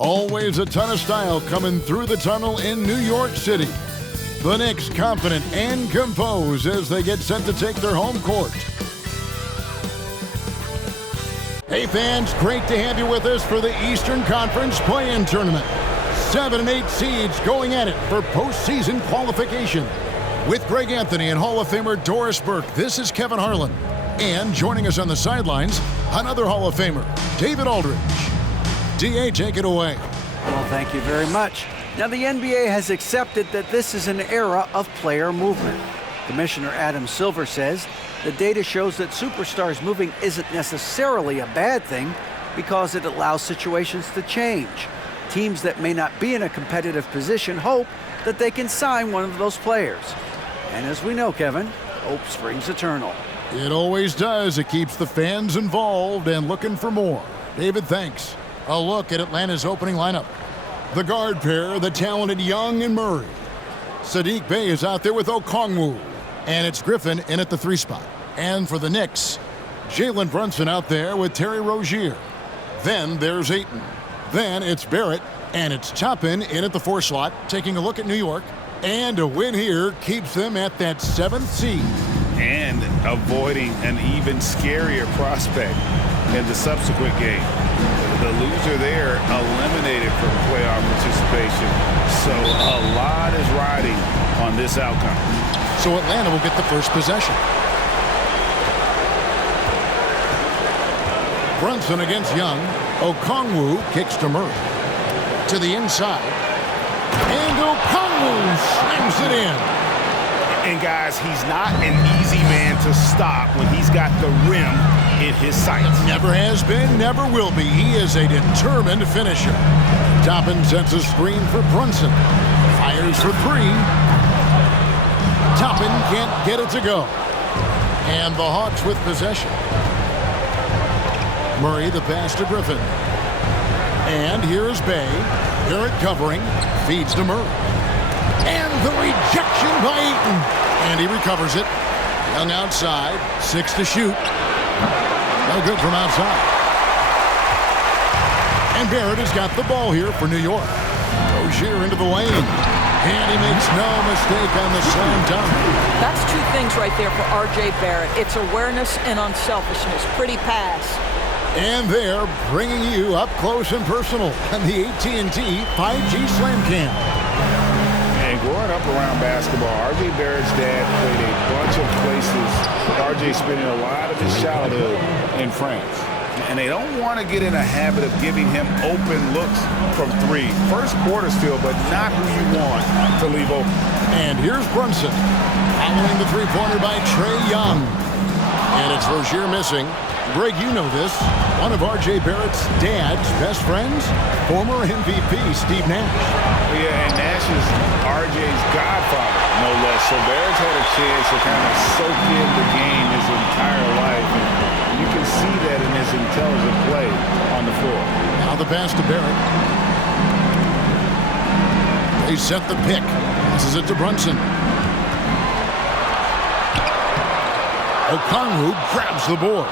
Always a ton of style coming through the tunnel in New York City. The Knicks confident and composed as they get set to take their home court. Hey fans, great to have you with us for the Eastern Conference Play-In Tournament. 7 and 8 seeds going at it for postseason qualification. With Greg Anthony and Hall of Famer Doris Burke, this is Kevin Harlan. And joining us on the sidelines, another Hall of Famer, David Aldridge. D.A., take it away. Well, thank you very much. Now, the NBA has accepted that this is an era of player movement. Commissioner Adam Silver says the data shows that superstars moving isn't necessarily a bad thing because it allows situations to change. Teams that may not be in a competitive position hope that they can sign one of those players. And as we know, Kevin, hope springs eternal. It always does. It keeps the fans involved and looking for more. David, thanks. A look at Atlanta's opening lineup. The guard pair, the talented Young and Murray. Saddiq Bey is out there with Okongwu. And it's Griffin in at the 3 spot. And for the Knicks, Jalen Brunson out there with Terry Rozier. Then there's Ayton. Then it's Barrett. And it's Toppin in at the 4 slot, taking a look at New York. And a win here keeps them at that 7th seed. And avoiding an even scarier prospect in the subsequent game. The loser there eliminated from playoff participation. So a lot is riding on this outcome. So Atlanta will get the first possession. Brunson against Young. Okongwu kicks to Murray. To the inside. And Okongwu slams it in. And guys, he's not an easy man to stop when he's got the rim in his sights. Never has been, never will be. He is a determined finisher. Toppin sets a screen for Brunson. Fires for 3. Toppin can't get it to go. And the Hawks with possession. Murray the pass to Griffin. And here's Bey. Barrett covering. Feeds to Murray. And the rejection by Ayton. And he recovers it. Young outside. 6 to shoot. No good from outside. And Barrett has got the ball here for New York. Rozier into the lane. And he makes no mistake on the slam dunk. That's 2 things right there for R.J. Barrett. It's awareness and unselfishness. Pretty pass. And they're bringing you up close and personal on the AT&T 5G Slam Cam. And growing up around basketball, R.J. Barrett's dad played a bunch of places with R.J. spending a lot of his childhood in France. And they don't want to get in a habit of giving him open looks from 3. First quarter still, but not who you want to leave open. And here's Brunson. Following the 3-pointer by Trae Young. And it's Rozier missing. Greg, you know this. One of R.J. Barrett's dad's best friends, former MVP Steve Nash. Yeah, and Nash is R.J.'s godfather, no less. So Barrett's had a chance to kind of soak in the game his entire life. And you can see that in his intelligent play on the floor. Now the pass to Barrett. They set the pick. Passes it to Brunson. Okongwu grabs the board.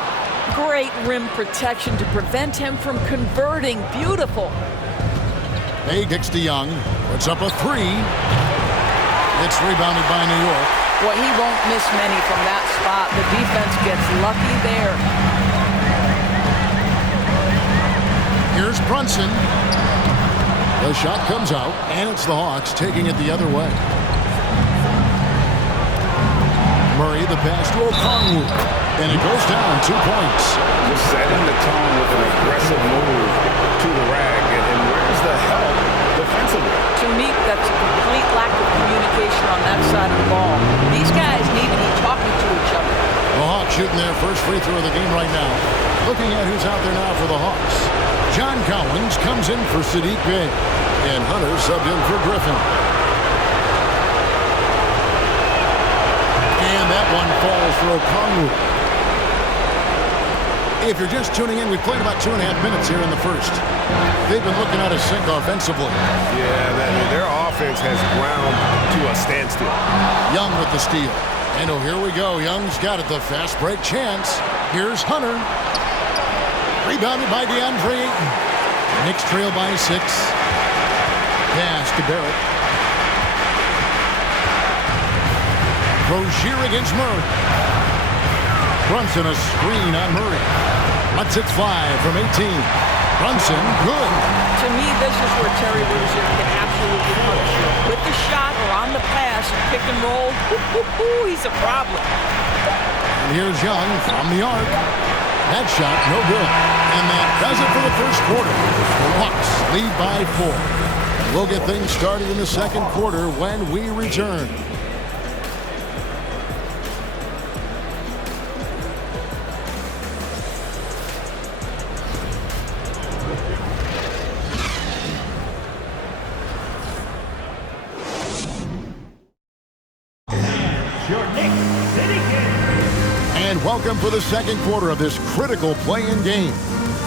Great rim protection to prevent him from converting. Beautiful. Bey kicks to Young. Puts up a 3. It's rebounded by New York. Well, he won't miss many from that spot. The defense gets lucky there. Here's Brunson. The shot comes out, and it's the Hawks taking it the other way. Murray the pass to Okongwu. And it goes down 2 points. Just setting the tone with an aggressive move to the rack. And where's the help defensively? To me, that's a complete lack of communication on that side of the ball. These guys need to be talking to each other. The Hawks shooting their first free throw of the game right now. Looking at who's out there now for the Hawks. John Collins comes in for Saddiq Bey. And Hunter subbed in for Griffin. And that one falls for Okongwu. If you're just tuning in, we played about 2.5 minutes here in the first. They've been looking out of sync offensively. Yeah, their offense has ground to a standstill. Young with the steal. And oh, here we go. Young's got it, the fast break chance. Here's Hunter. Rebounded by DeAndre Ayton. Knicks trail by 6. Pass to Barrett. Rozier against Murray. Brunson a screen on Murray. Lets it fly from 18. Brunson, good. To me, this is where Terry Rozier can absolutely punish you. With the shot or on the pass, pick and roll, he's a problem. And here's Young from the arc. That shot, no good. And that does it for the first quarter. The Hawks lead by 4. We'll get things started in the second quarter when we return. And welcome for the second quarter of this critical play-in game.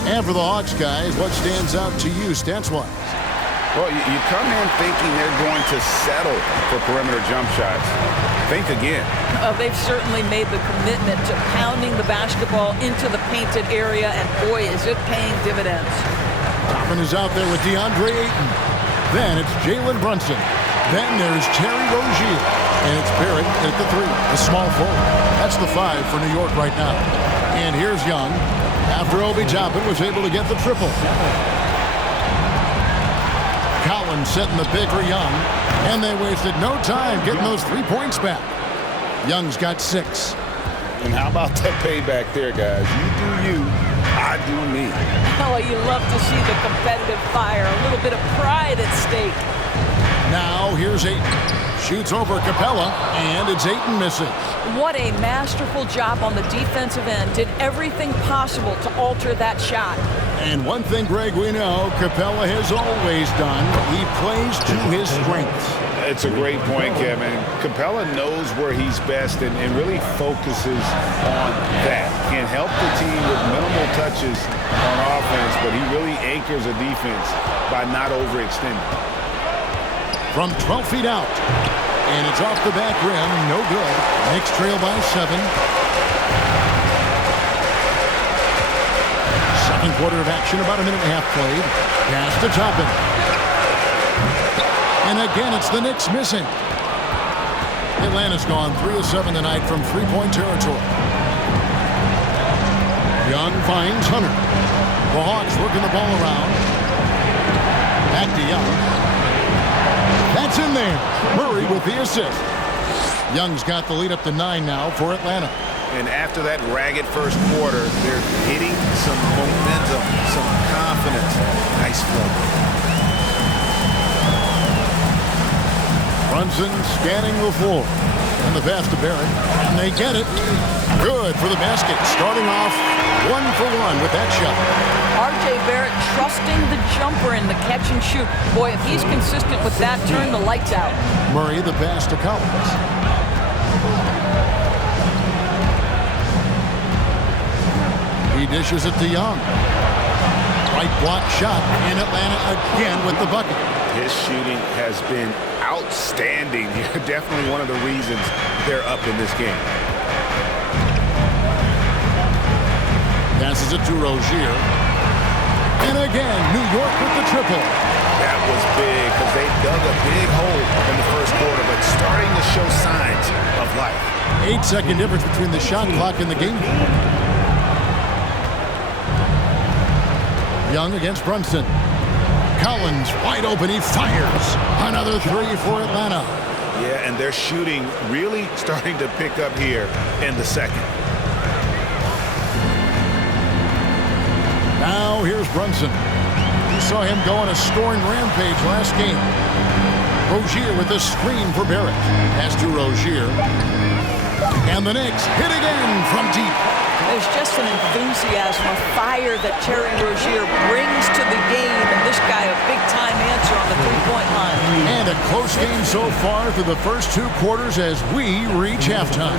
And for the Hawks guys, what stands out to you stats-wise? Well, you come in thinking they're going to settle for perimeter jump shots. Think again. They've certainly made the commitment to pounding the basketball into the painted area, and boy, is it paying dividends. Toppin is out there with DeAndre Ayton. Then it's Jalen Brunson. Then there's Terry Rozier. And it's Barrett at the 3, the small forward. That's the 5 for New York right now. And here's Young. After Obi Toppin was able to get the triple. Collins setting the pick for Young. And they wasted no time getting those 3 points back. Young's got 6. And how about that payback there, guys? You do you, I do me. Oh, you love to see the competitive fire. A little bit of pride at stake. Now here's Ayton. Shoots over Capella, and it's Ayton missing. What a masterful job on the defensive end. Did everything possible to alter that shot. And one thing, Greg, we know Capella has always done. He plays to his strengths. It's a great point, Kevin. Capella knows where he's best and really focuses on that. Can help the team with minimal touches on offense, but he really anchors a defense by not overextending. From 12 feet out. And it's off the back rim. No good. Knicks trail by 7. Second quarter of action, about a minute and a half played. Pass to Toppin. And again, it's the Knicks missing. Atlanta's gone 3 of 7 tonight from three-point territory. Young finds Hunter. The Hawks working the ball around. Back to Young. That's in there. Murray with the assist. Young's got the lead up to 9 now for Atlanta. And after that ragged first quarter, they're hitting some momentum, some confidence. Nice flow. Brunson scanning the floor. And the pass to Barrett. And they get it. Good for the basket. Starting off 1 for 1 with that shot. R.J. Barrett trusting the jumper in the catch and shoot. Boy, if he's consistent with that, turn the lights out. Murray the pass to Collins. He dishes it to Young. Right block shot, and Atlanta again with the bucket. His shooting has been outstanding. Definitely one of the reasons they're up in this game. Passes it to Rozier. And again, New York with the triple. That was big because they dug a big hole in the first quarter, but starting to show signs of life. 8-second difference between the shot clock and the game. Young against Brunson. Collins wide open. He fires. Another 3 for Atlanta. Yeah, and their shooting really starting to pick up here in the second. Now here's Brunson. We saw him go on a scoring rampage last game. Rozier with the screen for Barrett. Pass to Rozier. And the Knicks hit again from deep. There's just an enthusiasm, a fire that Terry Rozier brings to the game. And this guy, a big-time answer on the three-point line. And a close game so far through the first 2 quarters as we reach halftime.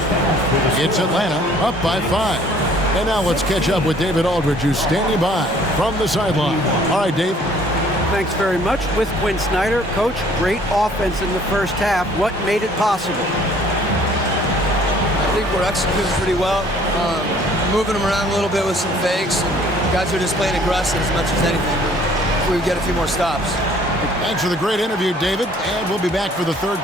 It's Atlanta up by 5. And now let's catch up with David Aldridge, who's standing by from the sideline. All right, Dave. Thanks very much. With Quinn Snyder, Coach, great offense in the first half. What made it possible? I think we're executing pretty well. Moving them around a little bit with some fakes. And guys are just playing aggressive as much as anything. hopefully we get a few more stops. Thanks for the great interview, David, and we'll be back for the third.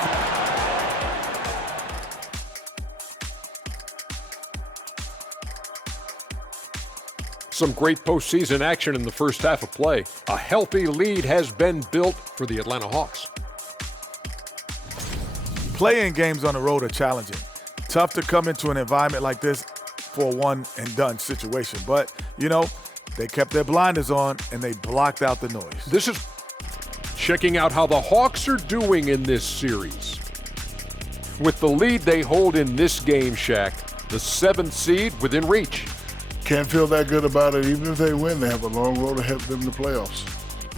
Some great postseason action in the first half of play. A healthy lead has been built for the Atlanta Hawks. Playing games on the road are challenging. Tough to come into an environment like this for a one-and-done situation. But, you know, they kept their blinders on and they blocked out the noise. This is checking out how the Hawks are doing in this series. With the lead they hold in this game, Shaq, the 7th seed within reach. Can't feel that good about it. Even if they win, they have a long road ahead of them in the playoffs.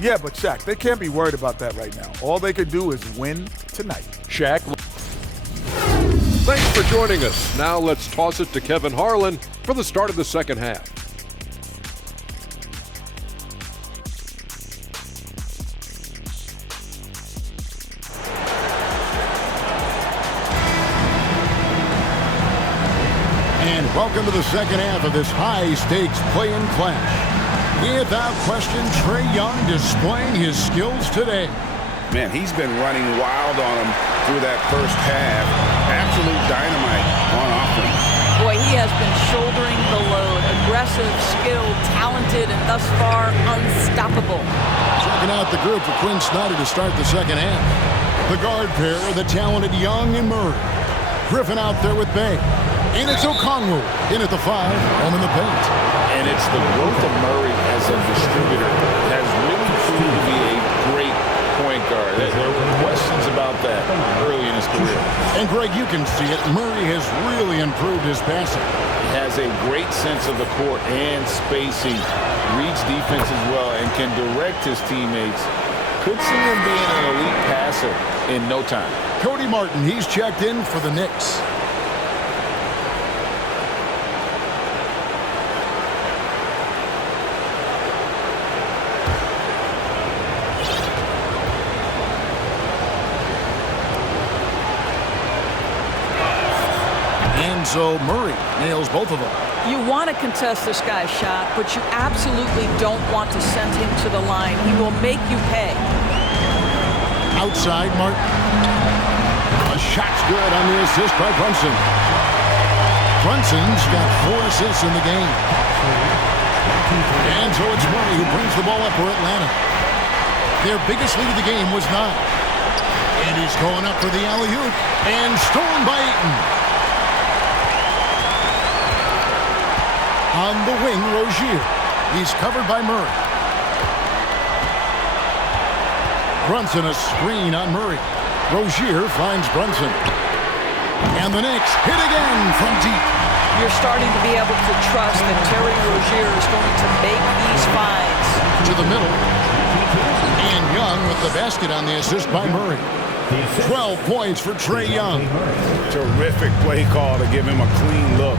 Yeah, but Shaq, they can't be worried about that right now. All they can do is win tonight. Shaq, thanks for joining us. Now let's toss it to Kevin Harlan for the start of the second half. And welcome to the second half of this high-stakes play-in clash. Without question, Trae Young displaying his skills today. Man, he's been running wild on him through that first half. Absolute dynamite on offense. Boy, he has been shouldering the load. Aggressive, skilled, talented, and thus far unstoppable. Checking out the group for Quinn Snyder to start the second half. The guard pair, the talented Young and Murray. Griffin out there with Bay. And it's Okongwu in at the 5, home in the paint. And it's the growth of Murray as a distributor has really proved to be a great point guard. There were questions about that early in his career. And Greg, you can see it. Murray has really improved his passing. He has a great sense of the court and spacing, reads defense as well, and can direct his teammates. Could see him being an elite passer in no time. Cody Martin, he's checked in for the Knicks. And so Murray nails both of them. You want to contest this guy's shot, but you absolutely don't want to send him to the line. He will make you pay. Outside Martin. A shot's good on the assist by Brunson. Brunson's got 4 assists in the game. And so it's Murray who brings the ball up for Atlanta. Their biggest lead of the game was 9. And he's going up for the alley-oop. And stolen by Ayton. On the wing, Rozier. He's covered by Murray. Brunson a screen on Murray. Rozier finds Brunson. And the Knicks hit again from deep. You're starting to be able to trust that Terry Rozier is going to make these finds. To the middle. And Young with the basket on the assist by Murray. 12 points for Trae Young. Terrific play call to give him a clean look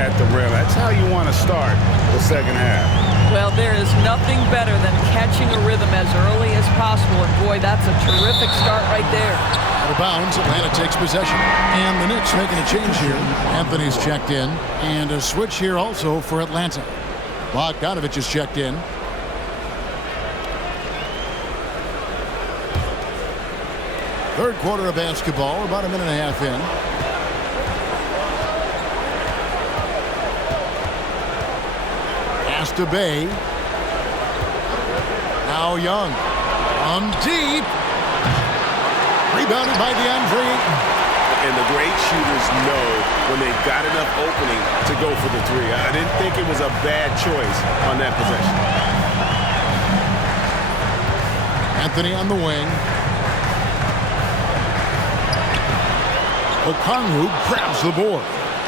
at the rim. That's how you want to start the second half. Well, there is nothing better than catching a rhythm as early as possible. And boy, that's a terrific start right there. Out of bounds, Atlanta takes possession. And the Knicks making a change here. Anthony's checked in. And a switch here also for Atlanta. Bogdanovich is checked in. Third quarter of basketball, about a minute and a half in. Pass to Bay. Now Young. From deep. Rebounded by DeAndre Ayton. And the great shooters know when they've got enough opening to go for the 3. I didn't think it was a bad choice on that possession. Anthony on the wing. Okongwu grabs the board.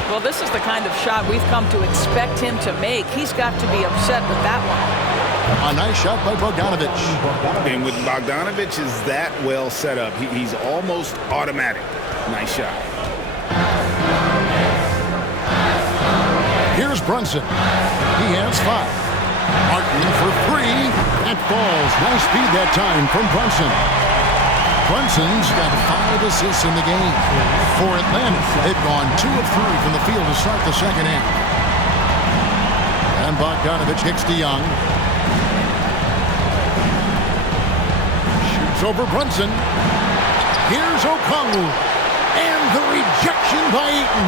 Well, this is the kind of shot we've come to expect him to make. He's got to be upset with that one. A nice shot by Bogdanovich. And with Bogdanovich is that well set up, he's almost automatic. Nice shot. Here's Brunson. He has 5. Martin for 3. That falls. Nice speed that time from Brunson. Brunson's got 5 assists in the game. For Atlanta, they've gone 2 of 3 from the field to start the second half. And Bogdanovich kicks to Young. over Brunson. Here's Okongwu. And the rejection by Ayton.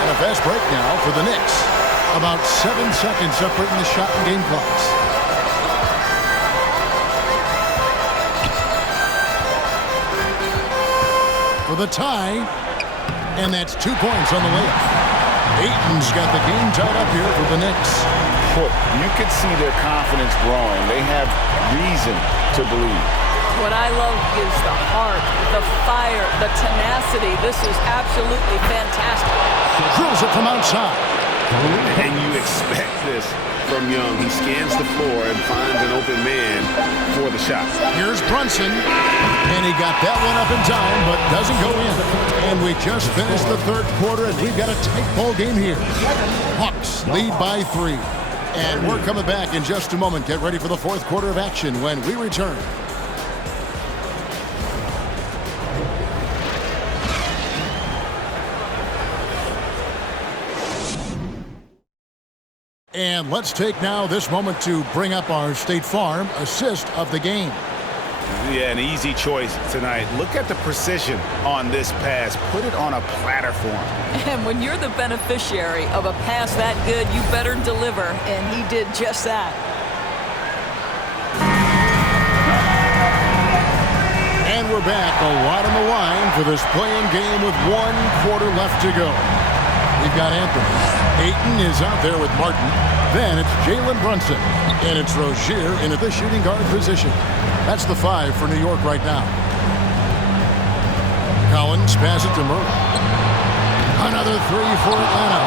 And a fast break now for the Knicks. About 7 seconds separating the shot and game clocks. For the tie. And that's 2 points on the layup. Ayton's got the game tied up here for the Knicks. You could see their confidence growing. They have reason to believe. What I love is the heart, the fire, the tenacity. This is absolutely fantastic. Drills it from outside. And you expect this from Young. He scans the floor and finds an open man for the shot. Here's Brunson. And he got that one up in time, but doesn't go in. And we just finished the third quarter, and we've got a tight ball game here. Hawks lead by 3. And we're coming back in just a moment. Get ready for the fourth quarter of action when we return. And let's take now this moment to bring up our State Farm assist of the game. Yeah, an easy choice tonight. Look at the precision on this pass. Put it on a platter for him. And when you're the beneficiary of a pass that good, you better deliver, and he did just that. And we're back, a lot on the line for this play-in game with 1 quarter left to go. We've got Anthony. Ayton is out there with Martin. Then it's Jalen Brunson. And it's Rozier into the shooting guard position. That's the 5 for New York right now. Collins pass it to Murray. Another 3 for Atlanta.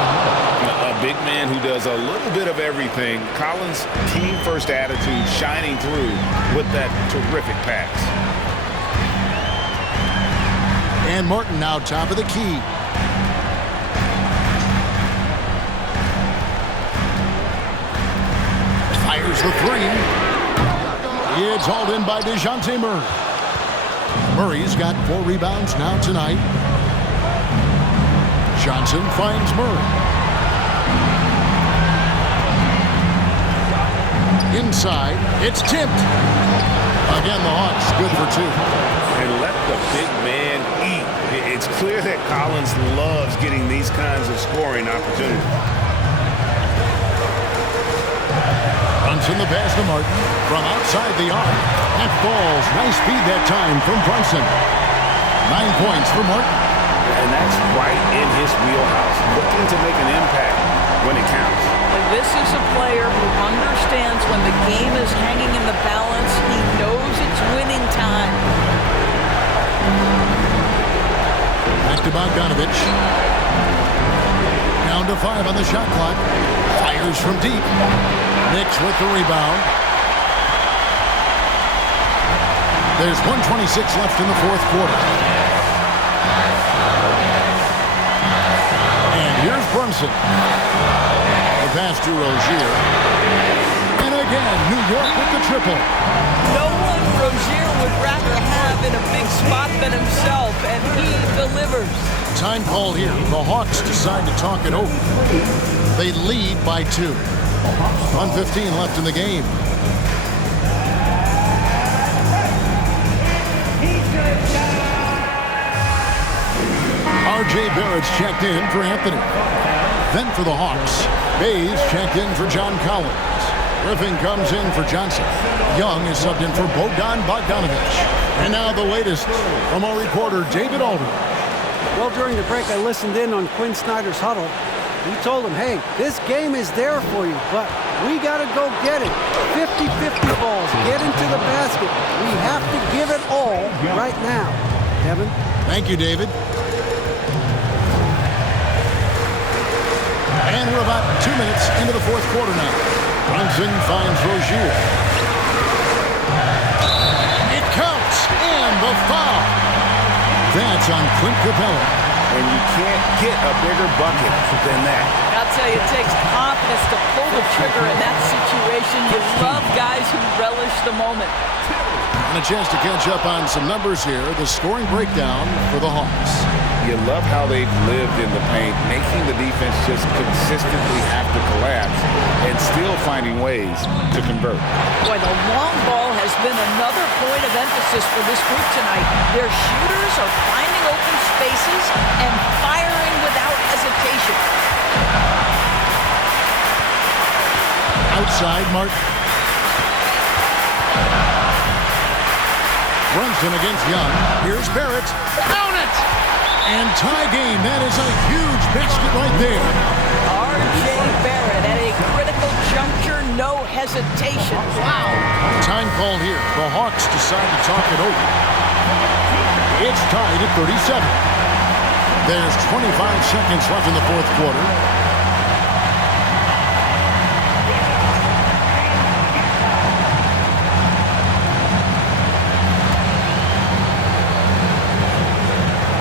A big man who does a little bit of everything. Collins' team-first attitude shining through with that terrific pass. And Martin now top of the key. Fires the 3. It's hauled in by DeJounte Murray. Murray's got 4 rebounds now tonight. Johnson finds Murray. Inside, it's tipped. Again, the Hawks good for 2. And let the big man eat. It's clear that Collins loves getting these kinds of scoring opportunities. Brunson the pass to Martin from outside the arc. That falls. Nice feed that time from Brunson. 9 points for Martin. And that's right in his wheelhouse. Looking to make an impact when it counts. This is a player who understands when the game is hanging in the balance. He knows it's winning time. Back to Bogdanovich. Down to 5 on the shot clock. Fires from deep. Knicks with the rebound. There's 1:26 left in the fourth quarter. And here's Brunson. The pass to Rozier. And again, New York with the triple. No one Rozier would rather have in a big spot than himself, and he delivers. Time call here. The Hawks decide to talk it over. They lead by 2. 1:15 left in the game. R.J. Barrett's checked in for Anthony. Then for the Hawks, Bays checked in for John Collins. Griffin comes in for Johnson. Young is subbed in for Bogdanovich. And now the latest from our reporter, David Aldridge. Well, during the break, I listened in on Quinn Snyder's huddle. He told him, hey, this game is there for you, but we got to go get it. 50-50 balls, get into the basket. We have to give it all right now. Kevin? Thank you, David. And we're about 2 minutes into the fourth quarter now. Brunson finds Rozier. It counts, and the foul. That's on Clint Capella. And you can't get a bigger bucket than that. I'll tell you, it takes confidence to pull the trigger in that situation. You love guys who relish the moment. And a chance to catch up on some numbers here. The scoring breakdown for the Hawks. You love how they've lived in the paint, making the defense just consistently have to collapse and still finding ways to convert. Boy, the long ball has been another point of emphasis for this group tonight. Their shooters are finding open spaces and firing without hesitation. Outside, Martin. Brunson against Young. Here's Barrett. Down it! And tie game. That is a huge basket right there. R.J. Barrett at a critical juncture, no hesitation. Wow. Time called here. The Hawks decide to talk it over. It's tied at 37. There's 25 seconds left in the fourth quarter.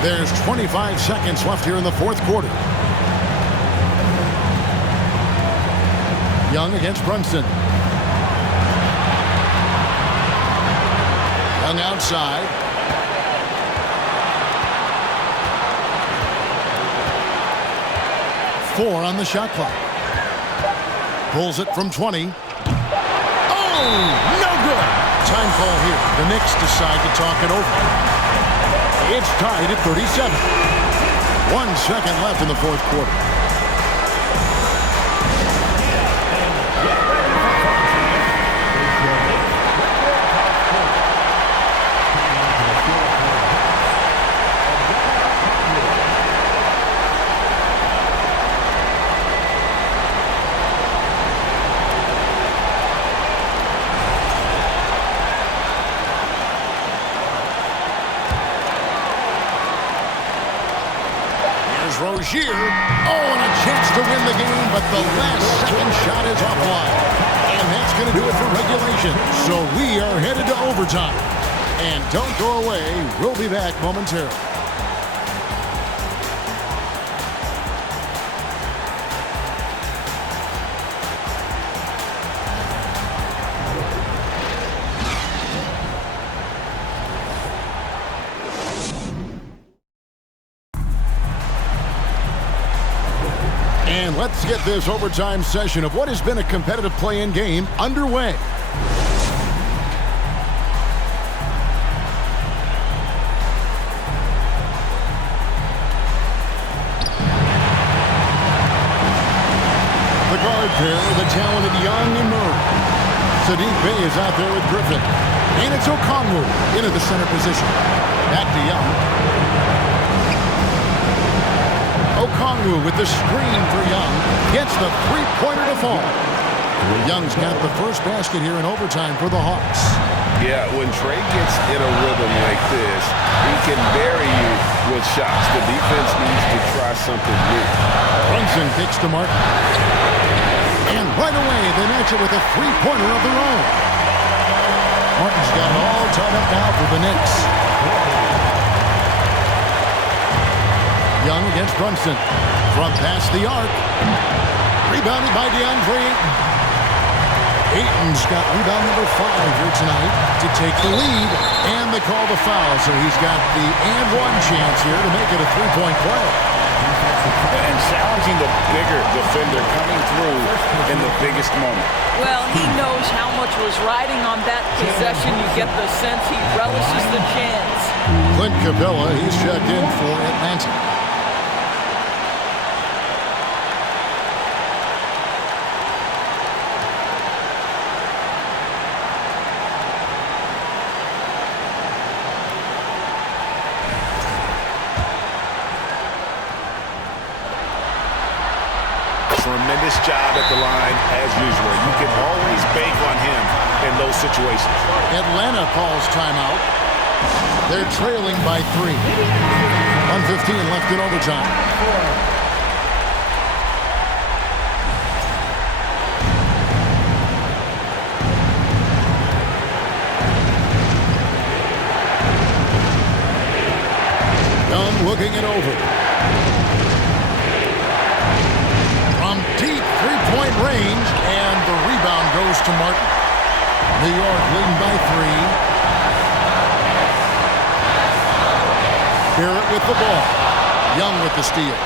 There's 25 seconds left here in the fourth quarter. Young against Brunson. Young outside. Four on the shot clock. Pulls it from 20. Oh, no good. Time call here. The Knicks decide to talk it over. It's tied at 37. 1 second left in the fourth quarter. Rozier. Oh, and a chance to win the game, but the last second shot is offline. And that's going to do it for regulation. So we are headed to overtime. And don't go away. We'll be back momentarily. And let's get this overtime session of what has been a competitive play-in game underway. The guard pair, the talented Young and Murray. Sadiq Bey is out there with Griffin. And it's Okongwu into the center position. Back to Young. Okongwu with the screen for Young. Gets the three-pointer to fall. Young's got the first basket here in overtime for the Hawks. Yeah, when Trey gets in a rhythm like this, he can bury you with shots. The defense needs to try something new. Brunson kicks to Martin. And right away, they match it with a three-pointer of their own. Martin's got it all tied up now for the Knicks. Young against Brunson. From past the arc. Rebounded by DeAndre Ayton. Ayton's got rebound number 5 here tonight to take the lead. And they call the foul, so he's got the and-one chance here to make it a three-point play. And challenging the bigger defender coming through in the biggest moment. Well, he knows how much was riding on that possession. You get the sense he relishes the chance. Clint Capella, he's checked in for Atlanta. Tremendous job at the line, as usual. You can always bank on him in those situations. Atlanta calls timeout. They're trailing by 3. 1:15 left in overtime. Young looking it over. Deep three-point range, and the rebound goes to Martin. New York leading by 3. Barrett with the ball. Young with the steal.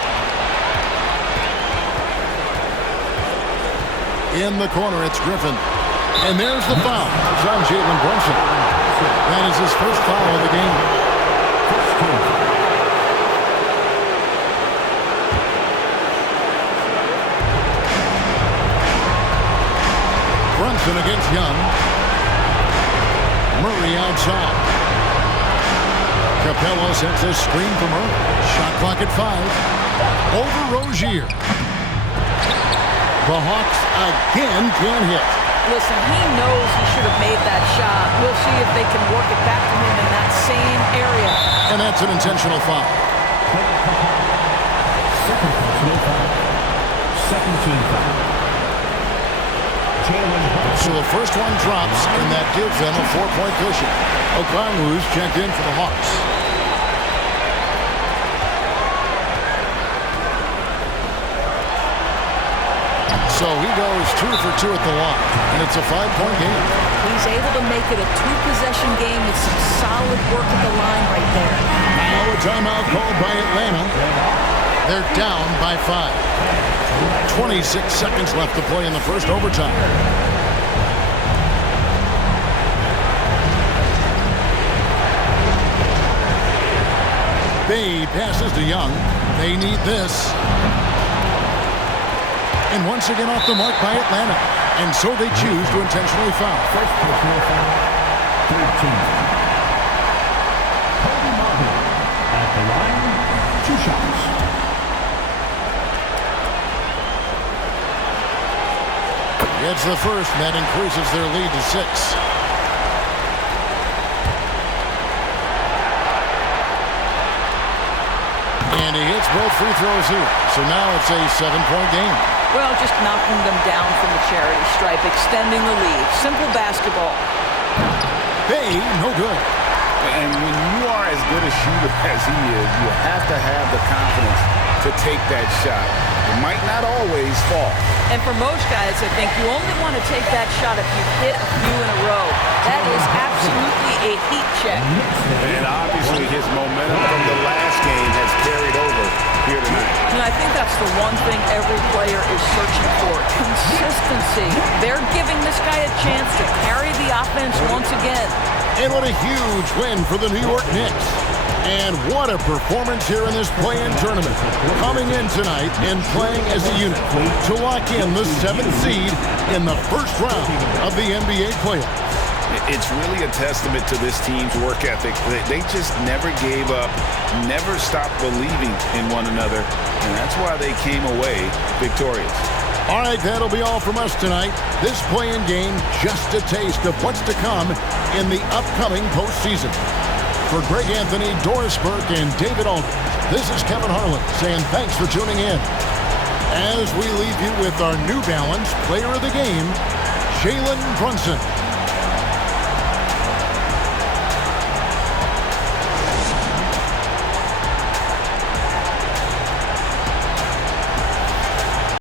In the corner, it's Griffin. And there's the foul. It's on Jalen Brunson. That is his first foul of the game. Brunson against Young. Murray outside. Capella sets a screen for Murray. Shot clock at 5. Over Rozier. The Hawks again can't hit. Listen, he knows he should have made that shot. We'll see if they can work it back to him in that same area. And that's an intentional foul. Second team foul. So the first one drops, and that gives them a 4-point cushion. Okongwu's checked in for the Hawks. So he goes 2 for 2 at the line, and it's a 5-point game. He's able to make it a 2-possession game with some solid work at the line right there. Now a timeout called by Atlanta. They're down by 5. 26 seconds left to play in the first overtime. Bay passes to Young. They need this. And once again off the mark by Atlanta. And so they choose to intentionally foul. First personal foul. 13. Kobe Martin at the line. 2 shots. It's the first, and that increases their lead to 6. And he hits both free throws here. So now it's a 7-point game. Well, just knocking them down from the charity stripe, extending the lead. Simple basketball. Bay, no good. And when you are as good a shooter as he is, you have to have the confidence to take that shot. It might not always fall. And for most guys, I think you only want to take that shot if you hit a few in a row. That is absolutely a heat check. And obviously his momentum from the last game has carried over here tonight. And I think that's the one thing every player is searching for. Consistency. They're giving this guy a chance to carry the offense once again. And what a huge win for the New York Knicks. And what a performance here in this play-in tournament. Coming in tonight and playing as a unit to lock in the 7th seed in the first round of the NBA playoffs. It's really a testament to this team's work ethic. They just never gave up, never stopped believing in one another, and that's why they came away victorious. All right, that'll be all from us tonight. This play-in game, just a taste of what's to come in the upcoming postseason. For Greg Anthony, Doris Burke, and David Aldridge, this is Kevin Harlan saying thanks for tuning in. As we leave you with our New Balance Player of the Game, Jalen Brunson.